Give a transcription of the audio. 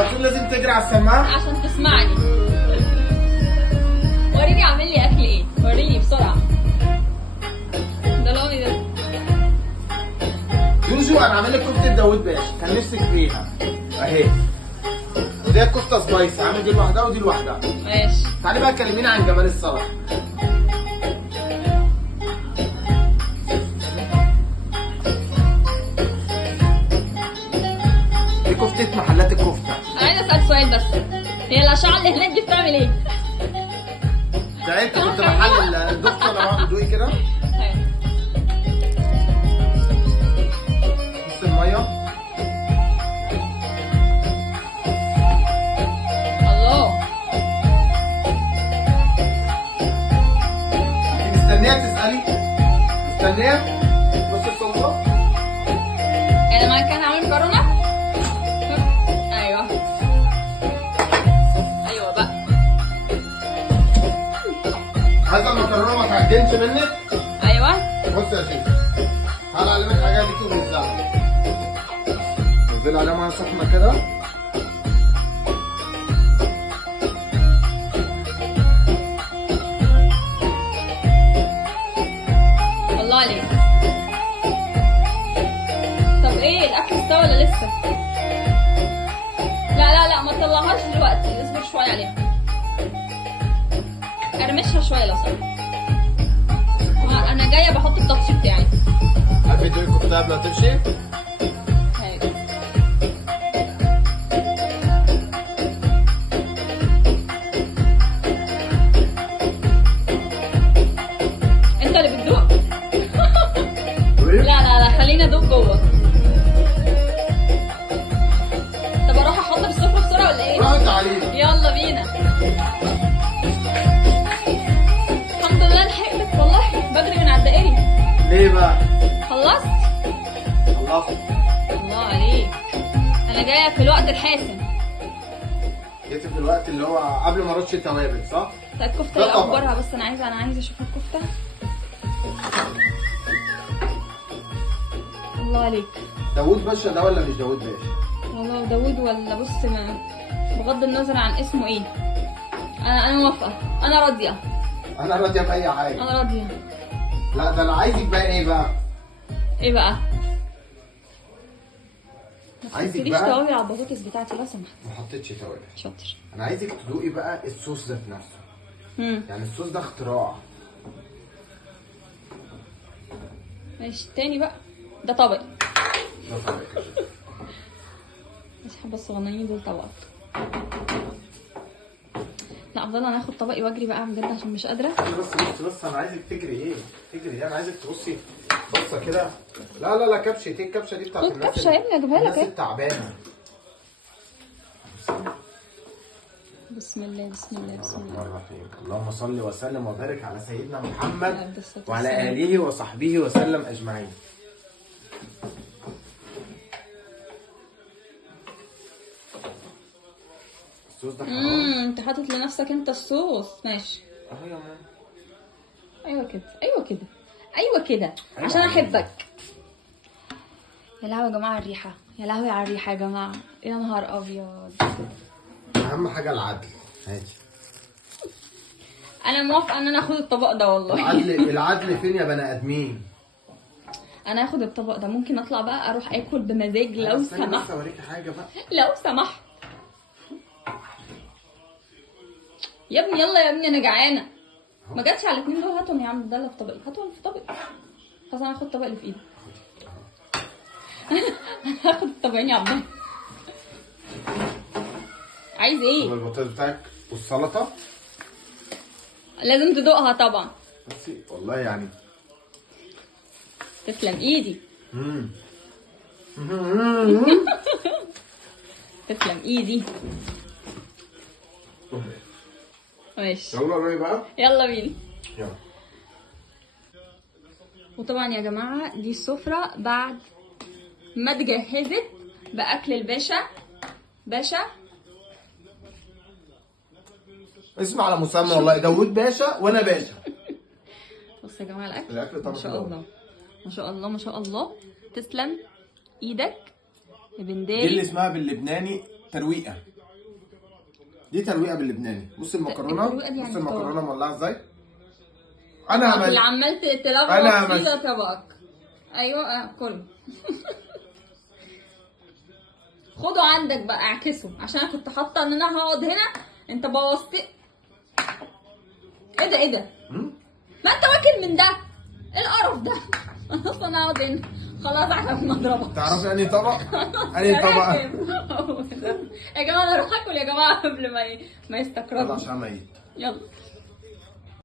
على طول لازم تجري على السماعه عشان تسمعني. وريني عامل لي اكل ايه، وريني بسرعه. ده لوني ده. يوجو انا عامل لك كفته داوود باشا كان نفسك فيها اهي. ودي كفته سبايسي عامل دي لوحدها ودي لوحدها. ماشي. تعالي بقى كلميني عن جمال السلطه. دي كفته محلات الكفته. عايزه اسال سؤال بس، هي الاشعه اللي هناك دي بتعمل ايه؟ ده انت كنت محل الدكتور انا واحد دوقي كده. بص الميه. الله. انت مستنيه تسالي؟ مستنيه؟ بص الصلصه. انا ما كان عامل مكرونه. ايوه ايوه بقى. عايزه المكرونه ما تعجنش منك. ايوه. بص يا سيدي تعالى اعلمك حاجه ليكي وللزعل. نزل عليها ميه سخنه كده. الله عليك. طب ايه الاكل استوى ولا لسه؟ لا لا لا ما تطلعهاش دلوقتي، اصبر شويه عليها. ارمشها شويه لو سمحت. انا جايه بحط التاتش بتاعي. حابب تدوقي الكفته قبل ما تمشي؟ هاي. انت اللي بتدوق؟ لا لا لا خلينا ادوق جوه. طب اروح احضر السفره بسرعه ولا ايه؟ روح تعالي. يلا بينا. الحمد لله لحقتك والله، بجري من على الدائري. ليه بقى؟ خلصت؟ خلصت. الله عليك. انا جايه في الوقت الحاسم. جيت في الوقت اللي هو قبل ما ارش التوابل صح؟ طيب الكفته لا ايه طبعا. اخبارها؟ بس انا عايزه اشوف الكفته. الله عليك. داوود باشا ده ولا مش داوود باشا؟ والله داوود ولا بص، ما بغض النظر عن اسمه ايه، انا موافقه، انا راضيه. انا راضيه باي حاجه. انا راضيه. لا ده انا عايزك بقى ايه بقى؟ ايه بقى؟ ما عايزك تحطليش بقى. توابل على البطاطس بتاعتي لو سمحت. ما حطيتش توابل. شاطر. انا عايزك تدوقي بقى الصوص ذات نفسه. يعني الصوص ده اختراع. ماشي تاني بقى. ده طبق. ده طبيعي. مش حابه الصغننين دول طبق. لا افضل انا اخد طبقي واجري بقى بجد عشان مش قادره. بس انا عايزك تجري ايه؟ تجري ايه؟ انا عايزك تبصي بصه كده. لا لا لا كبشه ايه الكبشه دي بتاعت خد الناس كبشه يا ابني اجيبها لك الناس اهي. التعبانه. بسم الله بسم الله بسم الله. الرحمن الرحيم. اللهم صل وسلم وبارك على سيدنا محمد عليه الصلاة وعلى والسلام. اله وصحبه وسلم اجمعين. الصوص ده حرام. انت حاطط لنفسك انت الصوص. ماشي. اهو يا ماما. ايوه كده ايوه كده ايوه كده أيوة عشان عليك. احبك. يا لهوي يا جماعه الريحه، يا لهوي على الريحه يا جماعه، يا نهار ابيض. اهم حاجه العدل. هاتي. انا موافقه ان انا اخد الطبق ده والله. العدل فين يا بني ادمين؟ انا هاخد الطبق ده. ممكن اطلع بقى اروح اكل بمزاج لو استني بس سمحت. اوريكي حاجه بقى. لو سمحت يا ابني. يلا يا ابني انا جعانه. ما جاتش على الاثنين دول. هاتهم يا عم. ده اللي في طبقي، هاتهم في طبقي. خلاص انا هاخد الطبق اللي في ايدي. انا هاخد الطبقين يا عبد. عايز ايه؟ البطاطس بتاعك والسلطه. لازم تدوقها طبعا. بصي والله يعني. تسلم ايدي. تسلم ايدي. ماشي يلا بقى بقى. يلا بينا. يلا. وطبعا يا جماعه دي السفره بعد ما اتجهزت باكل الباشا. باشا اسم على مسمى والله. داوود باشا وانا باشا. بص يا جماعه الاكل الأكل طبعا ما شاء الله ما شاء الله ما شاء الله. تسلم ايدك يا دي اللي بنداري. اسمها باللبناني ترويقه. دي ترويقه باللبناني. بص المكرونه، الترويقة دي يعني بص المكرونه فطار. مولعه ازاي. انا اللي عملت عمال أنا تلغوص فيه ده عملت. طبقك. ايوه كله. خده عندك بقى اعكسه، عشان انا كنت حاطه ان انا هقعد هنا، انت بوظت. ايه ده ايه ده؟ ما انت واكل من ده، ايه القرف ده؟ انا اصلا هقعد هنا خلاص عشان ما اضربك. تعرفي انهي طبق؟ انهي طبق؟ يا جماعه انا اروح اكل يا جماعه قبل ما يلا يستقرضوا. عشان ميت. يلا.